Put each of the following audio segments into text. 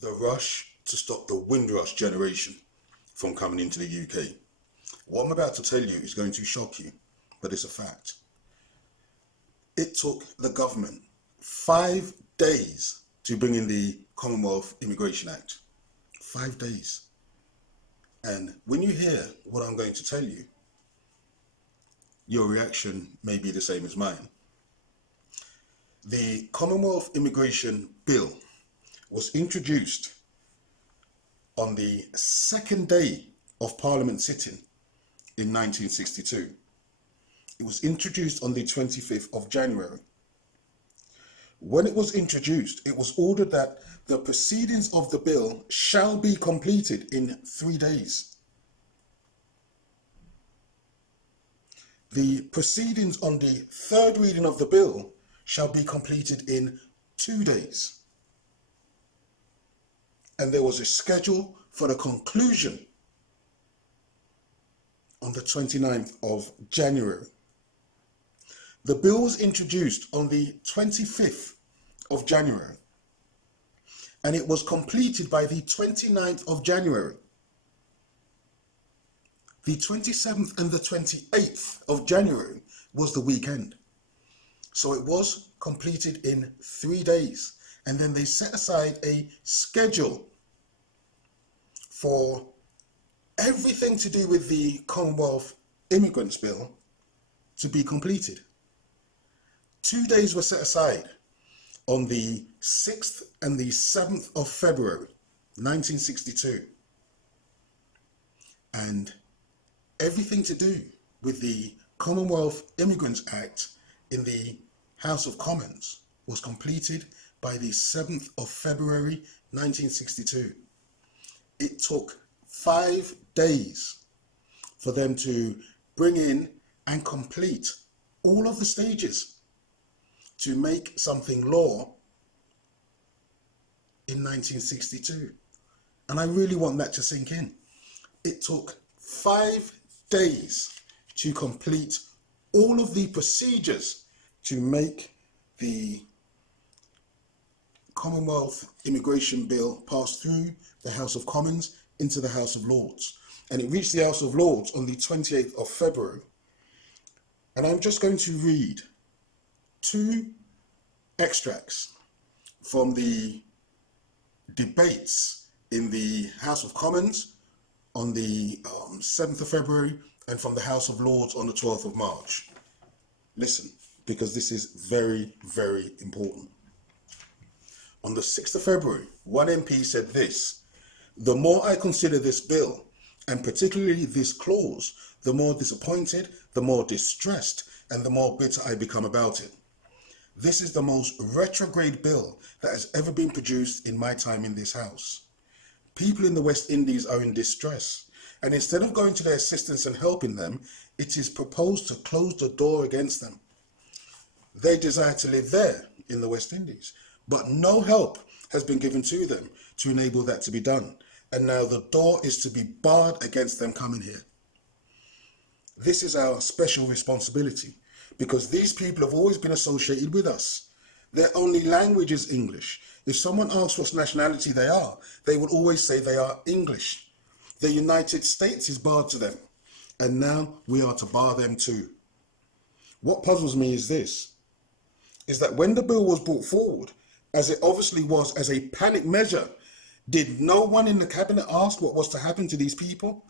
the rush to stop the Windrush generation from coming into the UK. What I'm about to tell you is going to shock you, but it's a fact. It took the government 5 days to bring in the Commonwealth Immigration Act. 5 days. And when you hear what I'm going to tell you, your reaction may be the same as mine. The Commonwealth Immigration Bill was introduced on the second day of Parliament sitting in 1962. It was introduced on the 25th of January. When it was introduced, it was ordered that the proceedings of the bill shall be completed in 3 days. The proceedings on the third reading of the bill shall be completed in 2 days. And there was a schedule for the conclusion on the 29th of January. The bill was introduced on the 25th of January, and it was completed by the 29th of January. The 27th and the 28th of January was the weekend. So it was completed in 3 days. And then they set aside a schedule for everything to do with the Commonwealth Immigrants Bill to be completed. 2 days were set aside on the 6th and the 7th of February, 1962. And everything to do with the Commonwealth Immigrant Act in the House of Commons was completed by the 7th of February, 1962. It took 5 days for them to bring in and complete all of the stages to make something law in 1962. And I really want that to sink in. It took 5 days to complete all of the procedures to make the Commonwealth Immigration Bill pass through the House of Commons into the House of Lords. And it reached the House of Lords on the 28th of February. And I'm just going to read 2 extracts from the debates in the House of Commons on the 7th of February and from the House of Lords on the 12th of March. Listen, because this is very, very important. On the 6th of February, one MP said this: "The more I consider this bill, and particularly this clause, the more disappointed, the more distressed, and the more bitter I become about it. This is the most retrograde bill that has ever been produced in my time in this House. People in the West Indies are in distress, and instead of going to their assistance and helping them, it is proposed to close the door against them. They desire to live there in the West Indies, but no help has been given to them to enable that to be done, and now the door is to be barred against them coming here. This is our special responsibility, because these people have always been associated with us. Their only language is English. If someone asks what nationality they are, they will always say they are English. The United States is barred to them, and now we are to bar them too. What puzzles me is this, is that when the bill was brought forward, as it obviously was as a panic measure, did no one in the cabinet ask what was to happen to these people?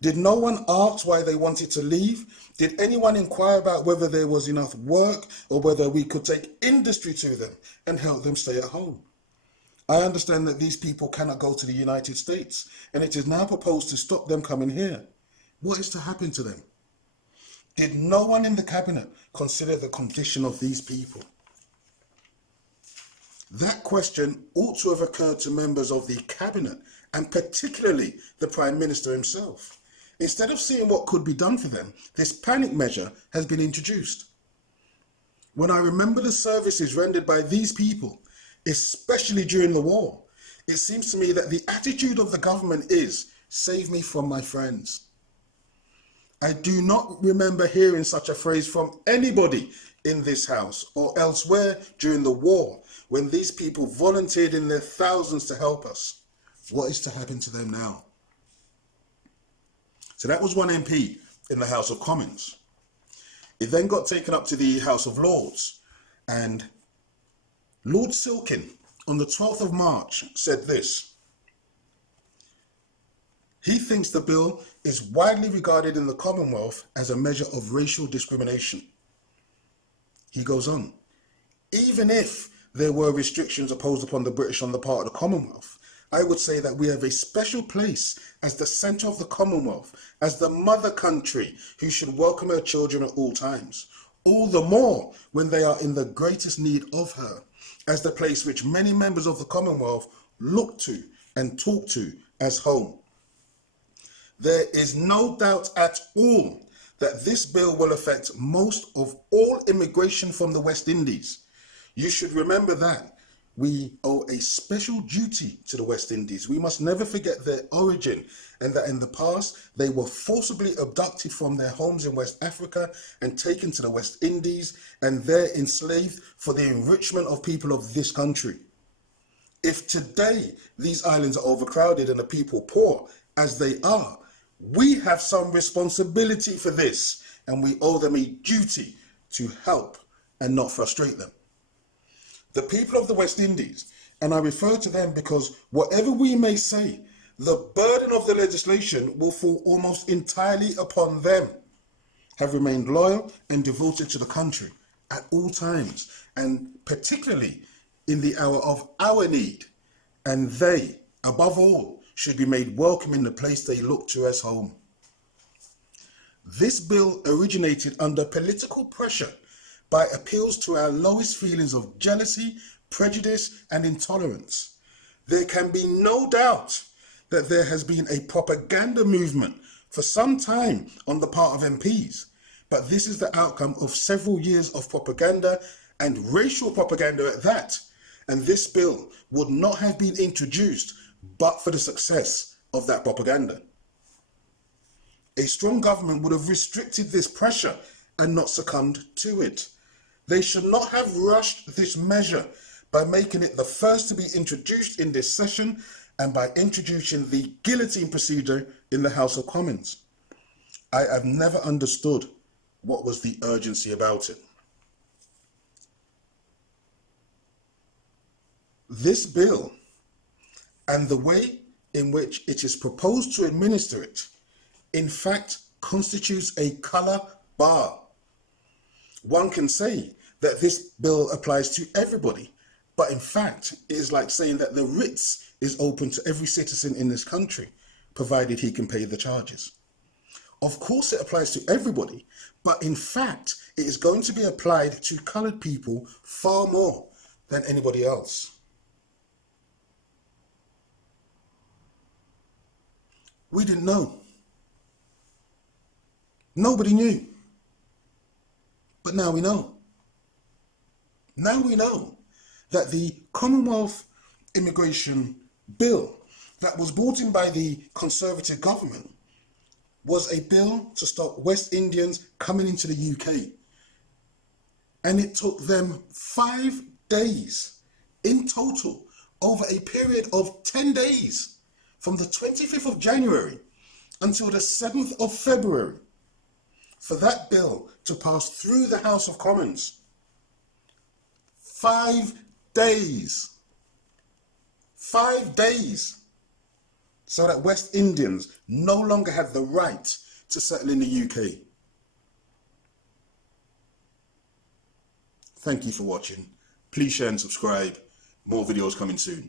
Did no one ask why they wanted to leave? Did anyone inquire about whether there was enough work or whether we could take industry to them and help them stay at home? I understand that these people cannot go to the United States, and it is now proposed to stop them coming here. What is to happen to them? Did no one in the cabinet consider the condition of these people? That question ought to have occurred to members of the cabinet, and particularly the Prime Minister himself. Instead of seeing what could be done for them, this panic measure has been introduced. When I remember the services rendered by these people, especially during the war, it seems to me that the attitude of the government is, save me from my friends. I do not remember hearing such a phrase from anybody in this house or elsewhere during the war, when these people volunteered in their thousands to help us, what is to happen to them now? So that was one MP in the House of Commons. It then got taken up to the House of Lords, and Lord Silkin on the 12th of March said this: he thinks the bill is widely regarded in the Commonwealth as a measure of racial discrimination. He goes on, even if there were restrictions imposed upon the British on the part of the Commonwealth, I would say that we have a special place as the centre of the Commonwealth, as the mother country who should welcome her children at all times, all the more when they are in the greatest need of her, as the place which many members of the Commonwealth look to and talk to as home. There is no doubt at all that this bill will affect most of all immigration from the West Indies. You should remember that we owe a special duty to the West Indies. We must never forget their origin, and that in the past they were forcibly abducted from their homes in West Africa and taken to the West Indies and there enslaved for the enrichment of people of this country. If today these islands are overcrowded and the people poor, as they are, we have some responsibility for this, and we owe them a duty to help and not frustrate them. The people of the West Indies, and I refer to them because whatever we may say, the burden of the legislation will fall almost entirely upon them, have remained loyal and devoted to the country at all times, and particularly in the hour of our need. And they, above all, should be made welcome in the place they look to as home. This bill originated under political pressure by appeals to our lowest feelings of jealousy, prejudice, and intolerance. There can be no doubt that there has been a propaganda movement for some time on the part of MPs, but this is the outcome of several years of propaganda, and racial propaganda at that, and this bill would not have been introduced but for the success of that propaganda. A strong government would have restricted this pressure and not succumbed to it. They should not have rushed this measure by making it the first to be introduced in this session and by introducing the guillotine procedure in the House of Commons. I have never understood what was the urgency about it. This bill and the way in which it is proposed to administer it, in fact, constitutes a colour bar. One can say that this bill applies to everybody, but in fact, it is like saying that the Ritz is open to every citizen in this country, provided he can pay the charges. Of course, it applies to everybody, but in fact, it is going to be applied to coloured people far more than anybody else. We didn't know. Nobody knew. But now we know. Now we know that the Commonwealth Immigration Bill that was brought in by the Conservative government was a bill to stop West Indians coming into the UK. And it took them 5 days in total, over a period of 10 days, from the 25th of January until the 7th of February, for that bill to pass through the House of Commons. 5 days. 5 days. So that West Indians no longer had the right to settle in the UK. Thank you for watching. Please share and subscribe. More videos coming soon.